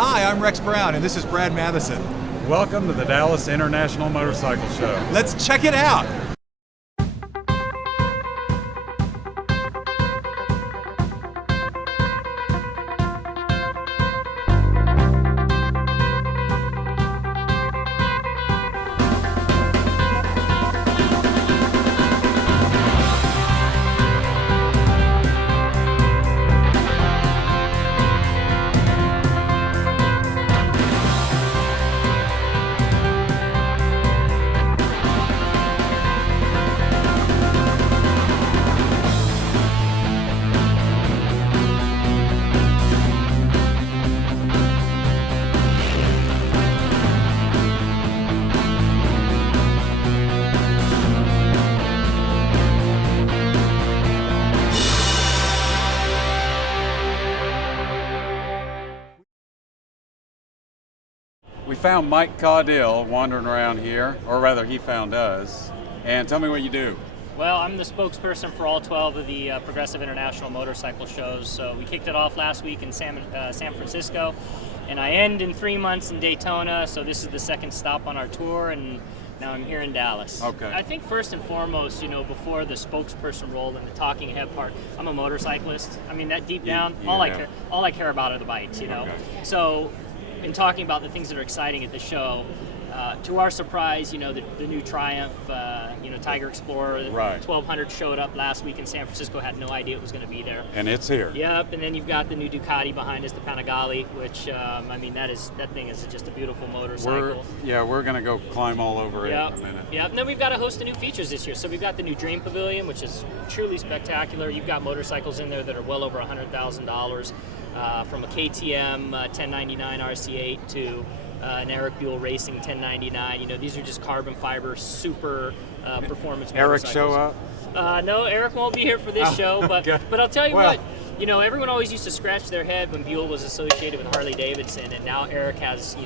Hi, I'm Rex Brown, and this is Brad Matheson. Welcome to the Dallas International Motorcycle Show. Let's check it out. We found Mike Caudill wandering around here, or rather he found us. And tell me what you do. Well, I'm the spokesperson for all 12 of the Progressive International Motorcycle shows. So we kicked it off last week in San Francisco, and I end in 3 months in Daytona. So this is the second stop on our tour, and now I'm here in Dallas. Okay. I think first and foremost, before the spokesperson role and the talking head part, I'm a motorcyclist. I mean, that deep down, all I care about are the bikes, Okay. So in talking about the things that are exciting at the show, to our surprise, the new Triumph, Tiger Explorer, right. 1200 showed up last week in San Francisco. Had no idea it was going to be there. And it's here. Yep, and then you've got the new Ducati behind us, the Panigale, which that thing is just a beautiful motorcycle. We're going to go climb all over it in a minute. Yep, and then we've got a host of new features this year. So we've got the new Dream Pavilion, which is truly spectacular. You've got motorcycles in there that are well over $100,000, from a KTM 1099 RC8 to an Eric Buell Racing 1099. These are just carbon fiber, super performance Eric motorcycles. show up? No, Eric won't be here for this show, but okay. but I'll tell you what. Everyone always used to scratch their head when Buell was associated with Harley Davidson, and now Eric has,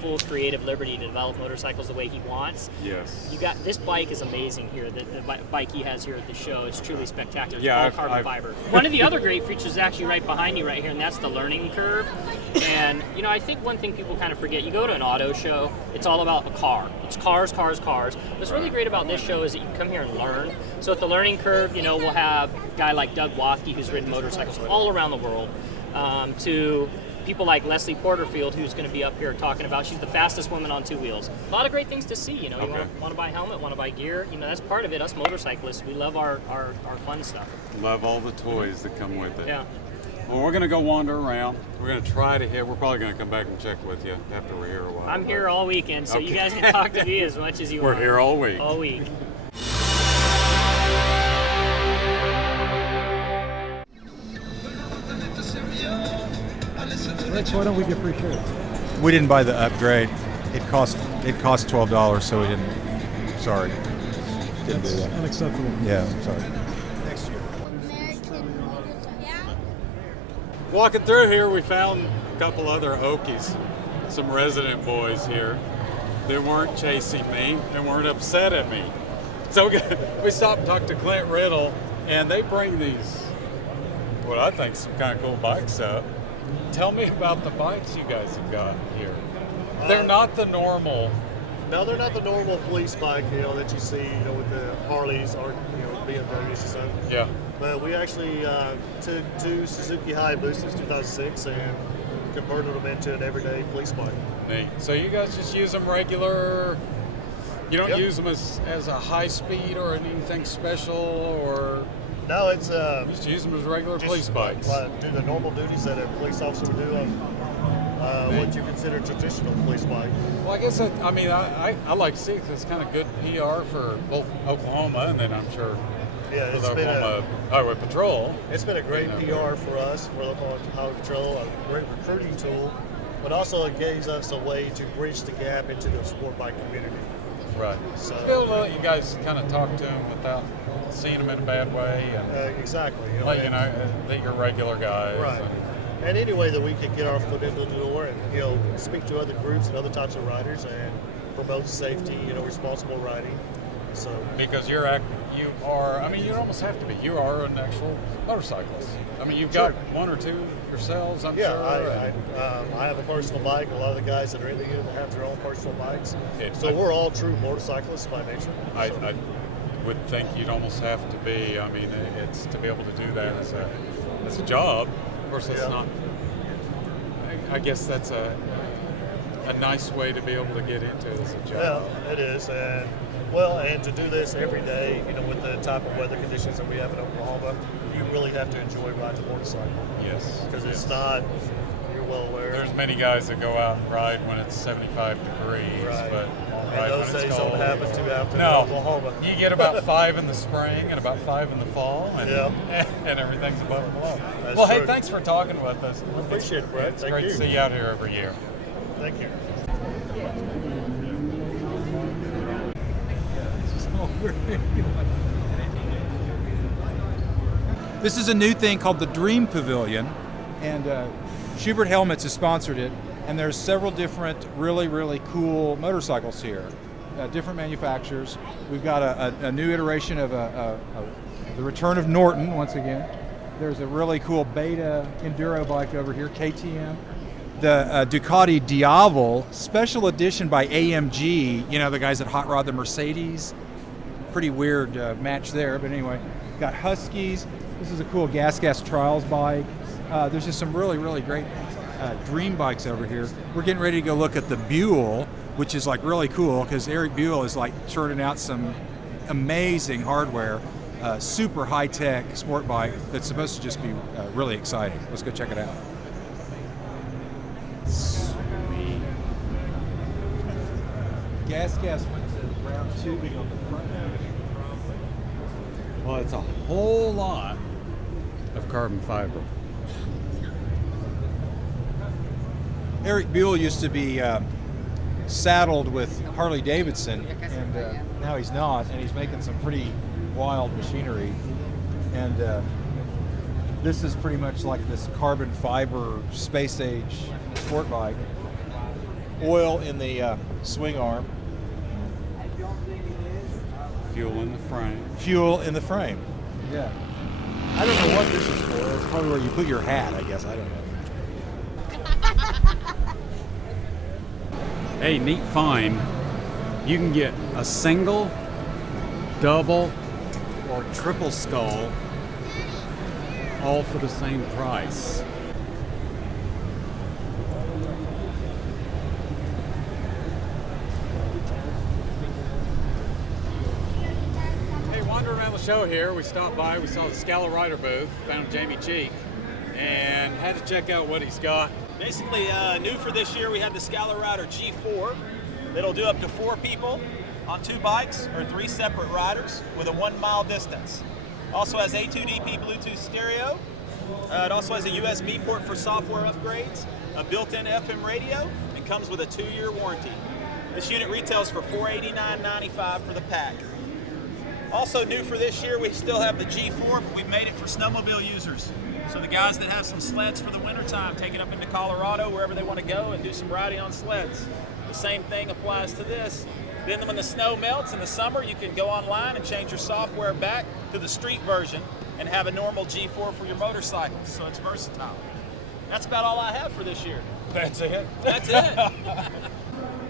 full creative liberty to develop motorcycles the way he wants. Yes. This bike is amazing here. The bike he has here at the show is truly spectacular. It's Yeah, all carbon fiber. One of the other great features is actually right behind you right here, and that's the learning curve. And, I think one thing people kind of forget, you go to an auto show, it's all about a car. It's cars, cars, cars. What's really great about this show is that you can come here and learn. So at the learning curve, we'll have a guy like Doug Wathke, who's ridden motorcycles all around the world, to people like Leslie Porterfield, who's going to be up here talking about, she's the fastest woman on two wheels. A lot of great things to see. You want to buy a helmet, want to buy gear. That's part of it. Us motorcyclists, we love our fun stuff. Love all the toys that come with it. Yeah. Well, we're going to go wander around. We're going to try to hit. We're probably going to come back and check with you after we're here a while. I'm here all weekend, so you guys can talk to me as much as you want. We're here all week. All week. Rich, why don't we get free shirts? We didn't buy the upgrade. It cost $12, so we didn't. Sorry. Didn't do that. Unacceptable. Yeah, sorry. Next year. Walking through here, we found a couple other Okies, some resident boys here that weren't chasing me and weren't upset at me. So we stopped and talked to Clint Riddle, and they bring these, what I think, some kind of cool bikes up. Tell me about the bikes you guys have got here. They're not the normal. No, they're not the normal police bike, that you see, with the Harleys or BMWs or something. Yeah. But we actually took two Suzuki Hayabusas 2006 and converted them into an everyday police bike. Neat. So you guys just use them regular? You don't Yep. use them as a high speed or anything special, or No, it's just use them as regular police bikes? Do the normal duties that a police officer would do on what you consider traditional police bike. Well, I guess I like to see it because it's kind of good PR for both Oklahoma and then I'm sure Yeah, for it's the been Oklahoma Highway Patrol. It's been a great PR for us, for Oklahoma Highway Patrol, a great recruiting tool, but also it gives us a way to bridge the gap into the sport bike community. Right. So be able to let you guys kind of talk to them without seeing them in a bad way, and exactly. let you know that you're regular guys. Right. And any way that we can get our foot in the door and speak to other groups and other types of riders and promote safety, responsible riding. So Because you are, I mean, you almost have to be. You are an actual motorcyclist. I mean, you've got one or two yourselves, I'm yeah, sure. I have a personal bike. A lot of the guys that are in the unit have their own personal bikes. So we're all true motorcyclists by nature. I would think you'd almost have to be. I mean, it's to be able to do that as a job. Of course, it's not. I guess that's a nice way to be able to get into it as a job. Yeah, it is, and to do this every day, with the type of weather conditions that we have in Oklahoma, you really have to enjoy riding a motorcycle. Yes. Because it's not. You're well aware. There's many guys that go out and ride when it's 75 degrees, Right. but And ride those when it's days cold. don't happen too often No. in Oklahoma. You get about 5 in the spring and about 5 in the fall, and, and everything's above and below. That's Well, hey, true. thanks for talking with us. I appreciate it, Brett. It's Thank great you. to see you out here every year. Thank you. This is a new thing called the Dream Pavilion, and Schubert Helmets has sponsored it. And there's several different really cool motorcycles here, different manufacturers. We've got a new iteration of the return of Norton once again. There's a really cool Beta enduro bike over here, KTM. The Ducati Diavel special edition by AMG. The guys that hot rod the Mercedes. Pretty weird match there, but anyway. Got Huskies. This is a cool Gas Trials bike. There's just some really great dream bikes over here. We're getting ready to go look at the Buell, which is like really cool because Eric Buell is like churning out some amazing hardware, super high-tech sport bike that's supposed to just be really exciting. Let's go check it out. Sweet. Gas went to brown tubing on the front. Well, it's a whole lot of carbon fiber. Eric Buell used to be saddled with Harley Davidson, and now he's not, and he's making some pretty wild machinery. And this is pretty much like this carbon fiber space age sport bike. Oil in the swing arm. Fuel in the frame. Fuel in the frame. Yeah. I don't know what this is for. It's probably where you put your hat, I guess. I don't know. Hey, neat find. You can get a single, double, or triple skull all for the same price. Hey, wandering around the show here, we stopped by, we saw the Scala Rider booth, found Jamie Cheek, and had to check out what he's got. Basically, new for this year, we have the Scala Rider G4 that'll do up to 4 people on 2 bikes or 3 separate riders with a 1 mile distance. Also has A2DP Bluetooth stereo. It also has a USB port for software upgrades, a built-in FM radio, and comes with a 2-year warranty. This unit retails for $489.95 for the pack. Also new for this year, we still have the G4, but we've made it for snowmobile users. So the guys that have some sleds for the wintertime, take it up into Colorado, wherever they want to go, and do some riding on sleds. The same thing applies to this. Then when the snow melts in the summer, you can go online and change your software back to the street version and have a normal G4 for your motorcycle. So it's versatile. That's about all I have for this year. That's it? That's it.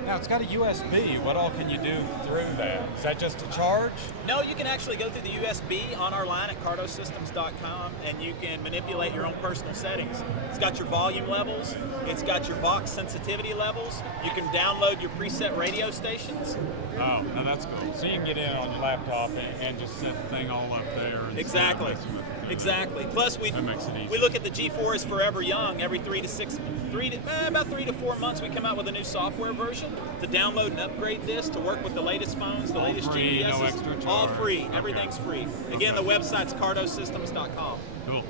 Now, it's got a USB. What all can you do through that? Is that just a charge? No, you can actually go through the USB on our line at cardosystems.com and you can manipulate your own personal settings. It's got your volume levels, it's got your Vox sensitivity levels, you can download your preset radio stations. Oh, no, that's cool. So you can get in on your laptop and just set the thing all up there. And Exactly. start messing with it. Exactly. Plus, That makes it easy. we look at the G4 as forever young. Every about 3 to 4 months, we come out with a new software version to download and upgrade this to work with the latest phones, the latest free, GPSs. no extra All charge. free. Okay. Everything's free. Again, the website's cardosystems.com. Cool.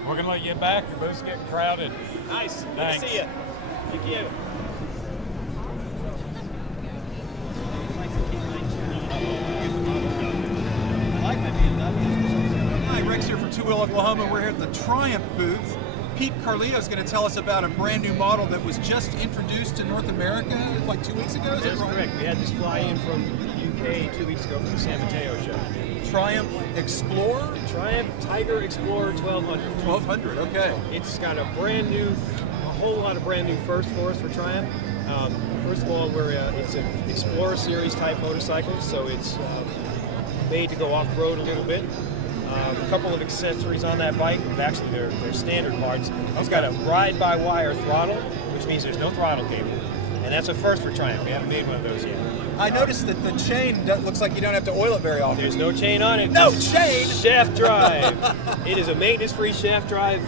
We're going to let you get back. Your booth's getting crowded. Nice. Good Thanks. to see you. Thank you. Hi, Rex here from Two Wheel Oklahoma. We're here at the Triumph booth. Pete Carlito is going to tell us about a brand new model that was just introduced to North America like 2 weeks ago. Is That's that right? correct. We had this fly in from the UK 2 weeks ago for the San Mateo show. Triumph Explorer? Triumph Tiger Explorer 1200. 1200, okay. It's got a whole lot of brand new firsts for us for Triumph. First of all, it's an Explorer Series type motorcycle, so it's made to go off-road a little bit. A couple of accessories on that bike, actually they're standard parts. It's got a ride-by-wire throttle, which means there's no throttle cable. And that's a first for Triumph. We haven't made one of those yet. I noticed that the chain looks like you don't have to oil it very often. There's no chain on it. No chain? Shaft drive. It is a maintenance-free shaft drive.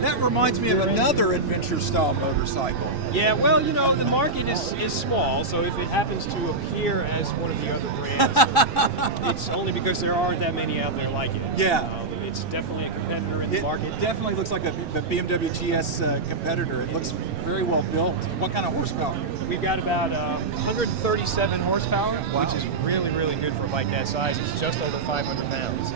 That reminds me of another adventure-style motorcycle. Yeah, well, you know, the market is small, so if it happens to appear as one of the other brands, it's only because there aren't that many out there like it. Yeah. It's definitely a competitor in the market. It definitely looks like a BMW GS competitor. It looks very well built. What kind of horsepower? We've got about 137 horsepower, which is really, really good for a bike that size. It's just over 500 pounds.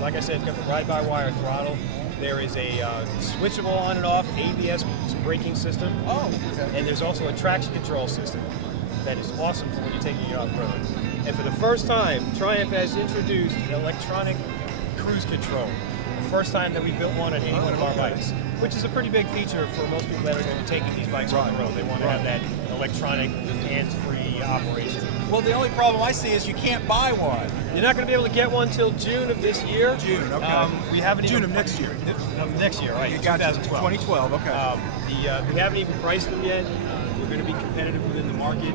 Like I said, it's got the ride-by-wire throttle. There is a switchable on and off ABS braking system. Oh, okay. And there's also a traction control system that is awesome for when you're taking it off-road. And for the first time, Triumph has introduced electronic cruise control. The first time that we built one on any one of our bikes, which is a pretty big feature for most people that are going to be taking these bikes on the road. They want to have that electronic, hands-free operation. Well, the only problem I see is you can't buy one. You're not going to be able to get one till June of this year. June, okay. We haven't June even, of next year. Of next year, right? You got 2012. 2012, okay. We haven't even priced them yet. We're going to be competitive within the market.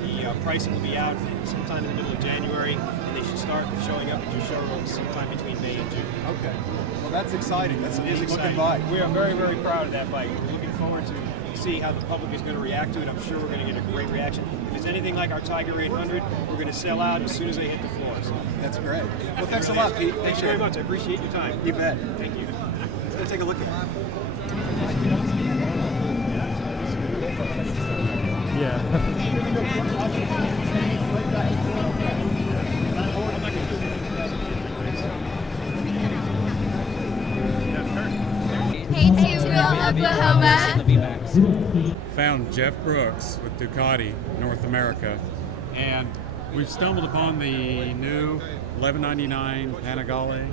The pricing will be out sometime in the middle of January, and they should start showing up at your showrooms sometime between May and June. Okay. Well, that's exciting. That's an amazing looking exciting. bike. We are very, very proud of that bike. We're looking forward to see how the public is going to react to it. I'm sure we're going to get a great reaction. If it's anything like our Tiger 800, we're going to sell out as soon as they hit the floors. That's great. Well, thanks a lot, Pete. Thanks very much. I appreciate your time. You bet. Thank you. Let's go take a look at it. Hey, Two-Wheel, Oklahoma. Found Jeff Brooks with Ducati North America, and we've stumbled upon the new 1199 Panigale.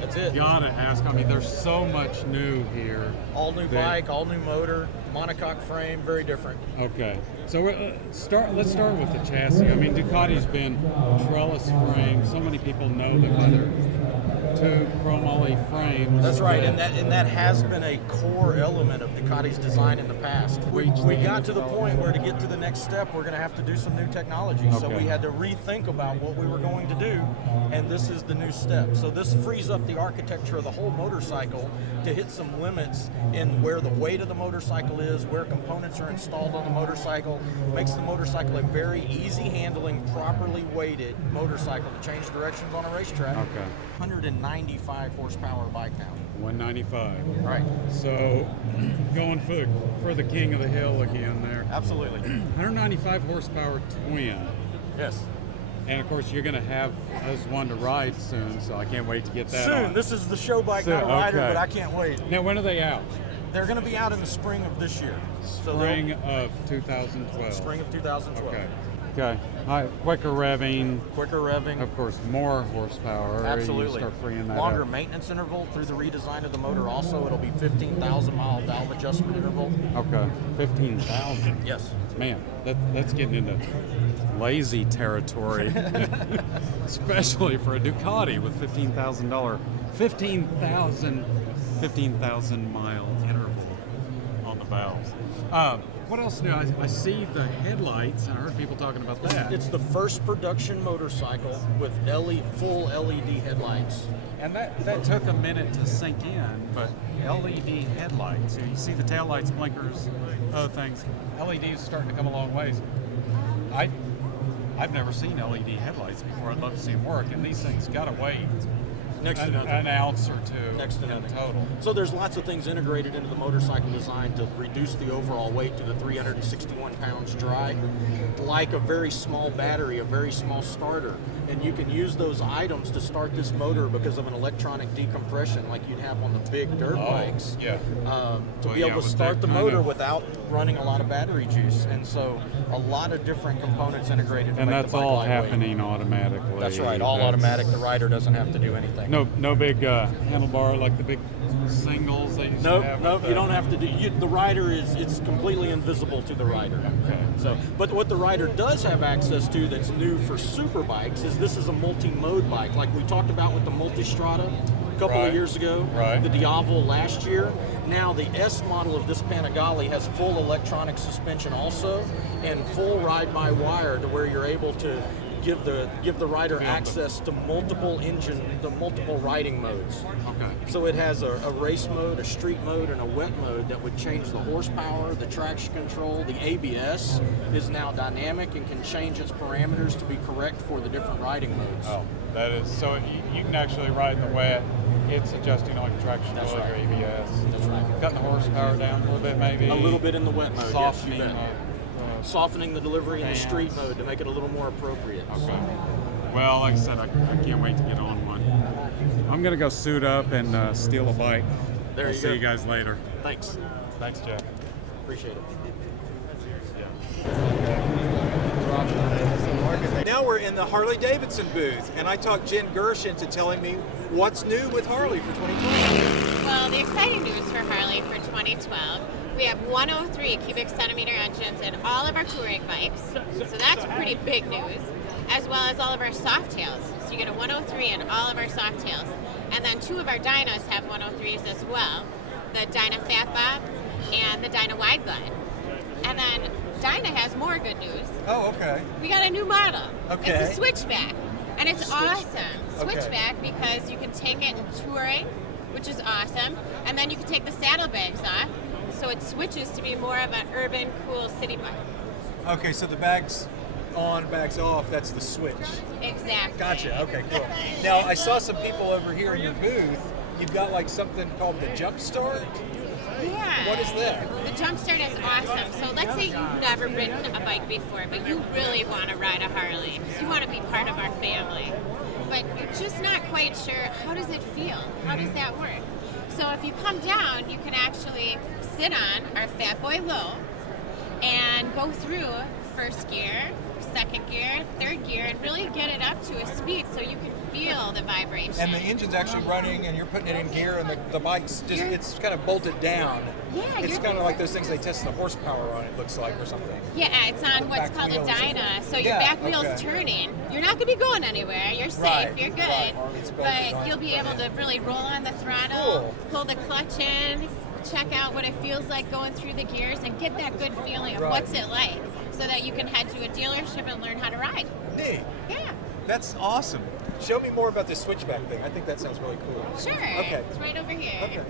That's it. Gotta ask. I mean, there's so much new here. All new that- bike, all new motor, monocoque frame, very different. Okay, so let's start with the chassis. I mean, Ducati's been trellis frame. So many people know them by their two chromoly frames. That's right, and that has been a core element of Ducati's design in the past. We got to the point where to get to the next step, we're going to have to do some new technology. So Okay. we had to rethink about what we were going to do, and this is the new step. So this frees up the architecture of the whole motorcycle to hit some limits in where the weight of the motorcycle is, where components are installed on the motorcycle, makes the motorcycle a very easy handling, properly weighted motorcycle to change directions on a racetrack. Okay. 195 horsepower bike now. 195. Right. So going for the king of the hill again there. Absolutely. 195 horsepower twin. Yes. And of course, you're going to have us one to ride soon, so I can't wait to get that Soon. on. This is the show bike, Soon, not a rider, okay. but I can't wait. Now, when are they out? They're going to be out in the spring of this year. Spring of 2012. Spring of 2012. Okay. Okay. Quicker revving. Quicker revving. Of course, more horsepower. Absolutely. You start freeing that Longer up. maintenance interval through the redesign of the motor. Also, it'll be 15,000 mile valve adjustment interval. Okay. 15,000. Yes. Man, that's getting into lazy territory, especially for a Ducati with $15,000 mile interval on the valves. What else do I see the headlights, and I heard people talking about that. It's the first production motorcycle with full LED headlights. And that took a minute to sink in, but LED headlights, you see the taillights, blinkers, other things, LEDs starting to come a long ways. I've never seen LED headlights before. I'd love to see them work, and these things gotta weigh Next to nothing. An ounce or two Next to in nothing. total. So there's lots of things integrated into the motorcycle design to reduce the overall weight to the 361 pounds dry, like a very small battery, a very small starter. And you can use those items to start this motor because of an electronic decompression like you'd have on the big dirt bikes. Yeah. To Well, be yeah, able to with start that the kind motor of- without running a lot of battery juice. And so a lot of different components integrated to And make that's the bike all lightweight. happening automatically. That's right, all That's- automatic. The rider doesn't have to do anything. No big handlebar like the big singles they used to Nope, have. nope. with You don't have to do. The rider it's completely invisible to the rider. Okay. So, but what the rider does have access to that's new for super bikes is this is a multi-mode bike, like we talked about with the Multistrada a couple Right. of years ago, Right. the Diavol last year. Now the S model of this Panigale has full electronic suspension also, and full ride-by-wire to where you're able to give the rider access to multiple riding modes. Okay. So it has a race mode, a street mode, and a wet mode that would change the horsepower, the traction control. The ABS is now dynamic and can change its parameters to be correct for the different riding modes. Oh, that is so. You can actually ride in the wet. It's adjusting like traction That's control, right. your ABS. That's right. Cutting the horsepower down a little bit, maybe. A little bit in the wet mode, Softening. yes, you bet. Softening the delivery in the street mode to make it a little more appropriate. Okay. Well, like I said, I can't wait to get on one. I'm gonna go suit up and steal a bike. There I'll you see go. you guys later. Thanks. Thanks, Jeff. Appreciate it. Now we're in the Harley Davidson booth, and I talked Jen Gersh into telling me what's new with Harley for 2012. Well, the exciting news for Harley for 2012, we have 103 cubic centimeter engines in all of our touring bikes, so that's pretty big news, as well as all of our Softails. So you get a 103 in all of our Softails. And then 2 of our Dynas have 103s as well, the Dyna Fat Bob and the Dyna Wide Glide. And then Dyna has more good news. Oh, okay. We got a new model. Okay. It's a switchback, and it's awesome. Okay. Switchback because you can take it in touring, which is awesome, and then you can take the saddlebags off, so it switches to be more of an urban, cool city bike. Okay, so the bags on, bags off, that's the switch. Exactly. Gotcha, okay, cool. Now, I saw some people over here in your booth. You've got like something called the Jump Start. Yeah. What is that? The Jumpstart is awesome. So let's say you've never ridden a bike before, but you really want to ride a Harley. So you want to be part of our family. But you're just not quite sure, how does it feel? How does that work? So if you come down, you can actually sit on our Fat Boy Low and go through first gear, second gear, third gear, and really get it up to a speed so you can feel the vibration. And the engine's actually running, and you're putting it in gear, and the bike's just, it's kind of bolted down. Yeah, It's you're- kind of like those things they test the horsepower on, it looks like, or something. Yeah, it's on what's Back called a wheels. Dyna. So your Yeah, back wheel's okay. turning. You're not going to be going anywhere. You're safe. Right, You're good. right. It's bolted But on. you'll be able to really roll on the throttle, Cool. pull the clutch in, check out what it feels like going through the gears, and get that good feeling of Right. what's it like, so that you can head to a dealership and learn how to ride. Neat. Yeah, That's awesome. Show me more about this switchback thing. I think that sounds really cool. sure. Okay. It's right over here. Okay.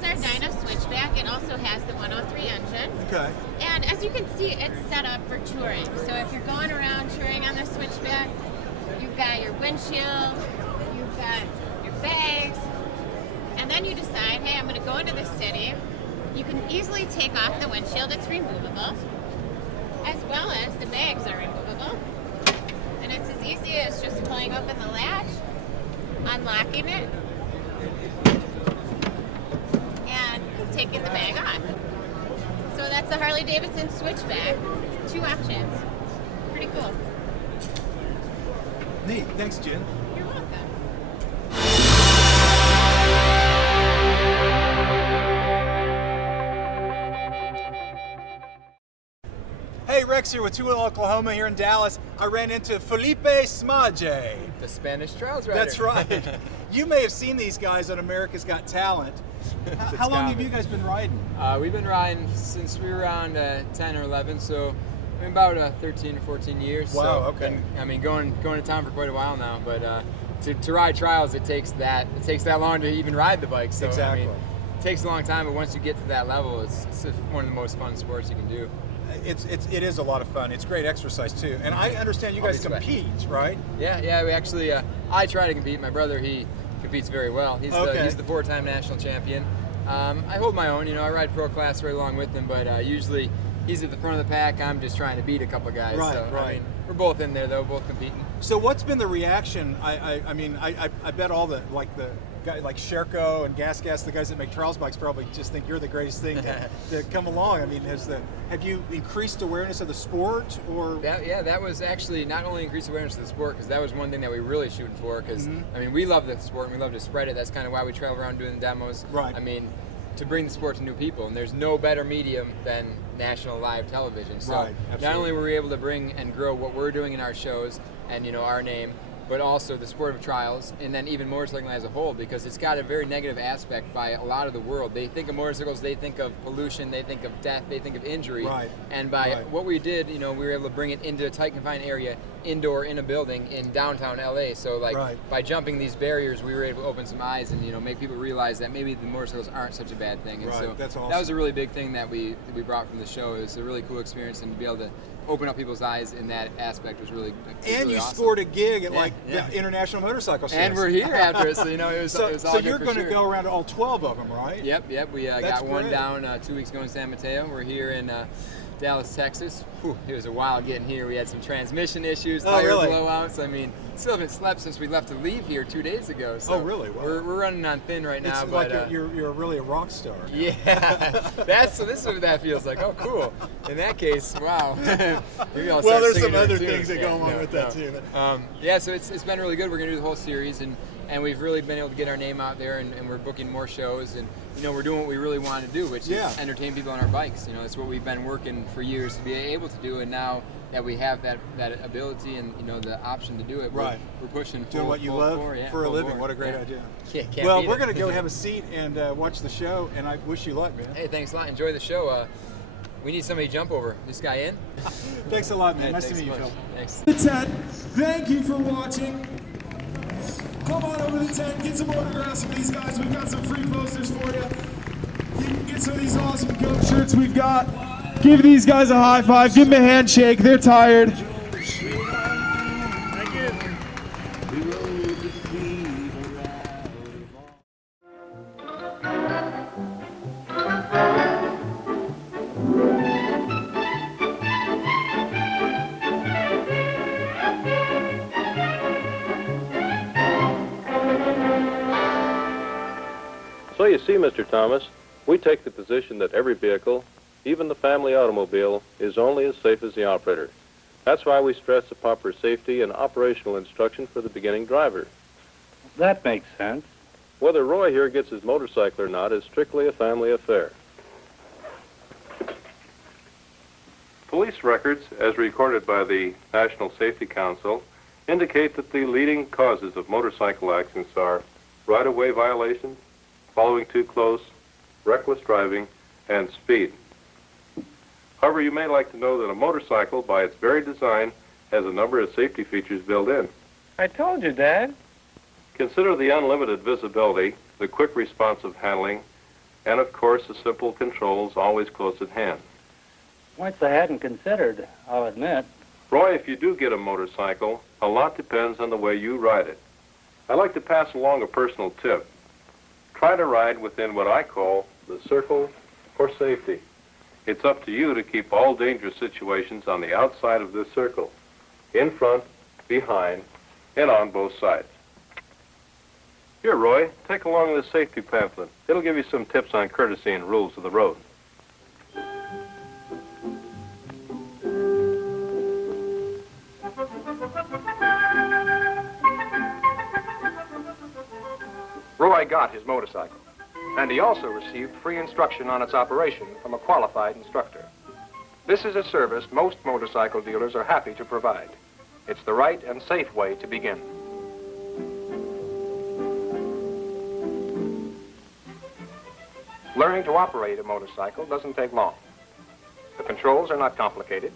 This is our Dyna switchback. It also has the 103 engine. Okay. And as you can see, it's set up for touring. So if you're going around touring on the switchback, you've got your windshield, you've got your bags, and then you decide, hey, I'm going to go into the city. You can easily take off the windshield, it's removable, as well as the bags are removable. And it's as easy as just pulling open the latch, unlocking it, and taking the bag off. So that's the Harley Davidson switchback. 2 options. Pretty cool. Neat. Thanks, Jen. You're welcome. Hey, Rex here with Two Wheel Oklahoma here in Dallas. I ran into Felipe Smaje. The Spanish Trails Rider. That's right. You may have seen these guys on America's Got Talent. How long have you guys been riding? We've been riding since we were around 10 or 11, so been about 13 or 14 years. Wow, so okay. been, going to town for quite a while now, but to ride trials, it takes that long to even ride the bike. So Exactly. I mean, it takes a long time, but once you get to that level, it's one of the most fun sports you can do. it is a lot of fun. It's great exercise too. And I understand you guys compete, right? Yeah. We actually, I try to compete. My brother, he competes very well. He's the 4-time national champion. I hold my own. I ride pro class right along with him, but usually he's at the front of the pack. I'm just trying to beat a couple guys. Right, so, right. I mean, we're both in there though, both competing. So what's been the reaction? I bet all the guys like Sherco and Gas, the guys that make trials bikes, probably just think you're the greatest thing to come along. I mean, have you increased awareness of the sport, or? That was actually not only increased awareness of the sport, because that was one thing that we were really shooting for. Because I mean, we love the sport and we love to spread it. That's kind of why we travel around doing the demos. Right. I mean, to bring the sport to new people, and there's no better medium than national live television. So right, not only were we able to bring and grow what we're doing in our shows and our name, but also the sport of trials, and then even motorcycling as a whole, because it's got a very negative aspect by a lot of the world. They think of motorcycles, they think of pollution, they think of death, they think of injury. Right. And by what we did, we were able to bring it into a tight confined area, indoor in a building in downtown LA. So by jumping these barriers, we were able to open some eyes and make people realize that maybe the motorcycles aren't such a bad thing. And so that's awesome. That was a really big thing that we brought from the show. It was a really cool experience, and to be able to open up people's eyes in that aspect was really and really you awesome. Scored a gig at the International Motorcycle Show. And we're here after it, so it was all so good you're for going to sure. go around to all 12 of them, right? Yep. We got one down 2 weeks ago in San Mateo. We're here in Dallas, Texas. Whew, it was a while getting here. We had some transmission issues, tire blowouts. I mean, still haven't slept since we left to leave here 2 days ago. So really? Wow. We're running on thin right now. It's like you're really a rock star. Yeah, this is what that feels like. Oh, cool. In that case, wow. Maybe I'll start there's singing some other too. things that go along with that too. So it's been really good. We're gonna do the whole series, and we've really been able to get our name out there, and we're booking more shows, and we're doing what we really want to do, which is entertain people on our bikes. That's what we've been working for years to be able to do, and now that we have that ability and the option to do it, we're pushing doing what you love for a living. Forward. What a great idea. Well, we're going to go have a seat and watch the show, and I wish you luck, man. Hey, thanks a lot. Enjoy the show. We need somebody to jump over. This guy in? Thanks a lot, man. Nice to meet you, Phil. Thanks. The tent. Thank you for watching. Come on over to the tent, get some autographs from these guys. We've got some free posters for you. You can get some of these awesome coat shirts we've got. Give these guys a high five. Give them a handshake. They're tired. Thank you. So you see, Mr. Thomas, we take the position that every vehicle, even the family automobile, is only as safe as the operator. That's why we stress the proper safety and operational instruction for the beginning driver. That makes sense. Whether Roy here gets his motorcycle or not is strictly a family affair. Police records, as recorded by the National Safety Council, indicate that the leading causes of motorcycle accidents are right-of-way violations, following too close, reckless driving, and speed. However, you may like to know that a motorcycle, by its very design, has a number of safety features built in. I told you, Dad. Consider the unlimited visibility, the quick responsive handling, and of course the simple controls always close at hand. Points I hadn't considered, I'll admit. Roy, if you do get a motorcycle, a lot depends on the way you ride it. I'd like to pass along a personal tip. Try to ride within what I call the circle for safety. It's up to you to keep all dangerous situations on the outside of this circle, in front, behind, and on both sides. Here, Roy, take along this safety pamphlet. It'll give you some tips on courtesy and rules of the road. Roy got his motorcycle, and he also received free instruction on its operation from a qualified instructor. This is a service most motorcycle dealers are happy to provide. It's the right and safe way to begin. Learning to operate a motorcycle doesn't take long. The controls are not complicated.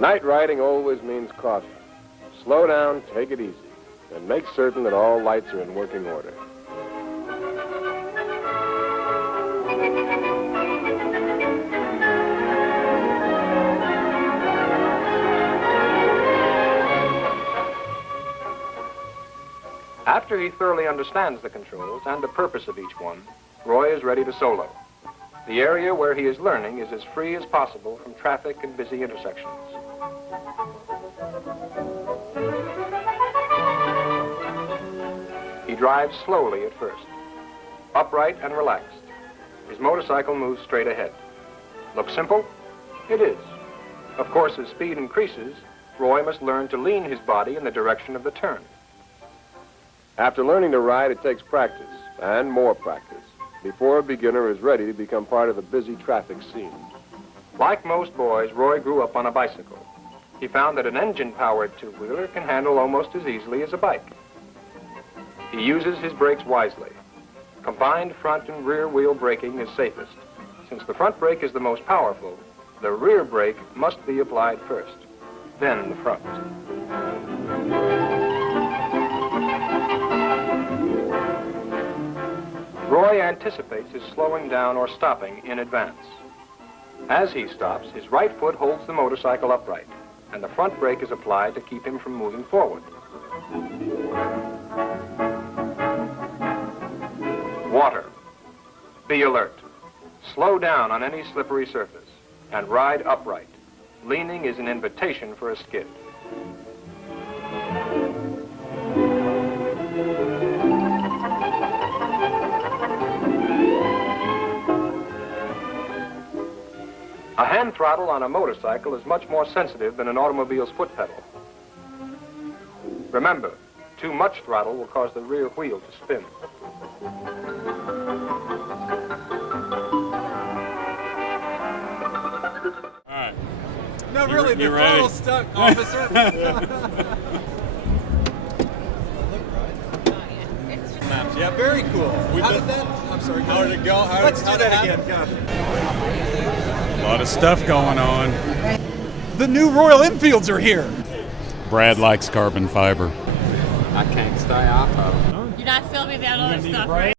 Night riding always means caution. Slow down, take it easy, and make certain that all lights are in working order. After he thoroughly understands the controls and the purpose of each one, Roy is ready to solo. The area where he is learning is as free as possible from traffic and busy intersections. He drives slowly at first, upright and relaxed. His motorcycle moves straight ahead. Looks simple? It is. Of course, as speed increases, Roy must learn to lean his body in the direction of the turn. After learning to ride, it takes practice, and more practice, before a beginner is ready to become part of a busy traffic scene. Like most boys, Roy grew up on a bicycle. He found that an engine-powered two-wheeler can handle almost as easily as a bike. He uses his brakes wisely. Combined front and rear wheel braking is safest. Since the front brake is the most powerful, the rear brake must be applied first, then the front. Roy anticipates his slowing down or stopping in advance. As he stops, his right foot holds the motorcycle upright, and the front brake is applied to keep him from moving forward. Water. Be alert. Slow down on any slippery surface, and ride upright. Leaning is an invitation for a skid. A hand throttle on a motorcycle is much more sensitive than an automobile's foot pedal. Remember, too much throttle will cause the rear wheel to spin. All right. No, really, the you ready? throttle's stuck, officer. Yeah, very cool. How did that? I'm sorry. How did it go? Let's do that again. A lot of stuff going on. The new Royal Enfields are here. Brad likes carbon fiber. I can't stay off of it. You're not filming that other stuff, right?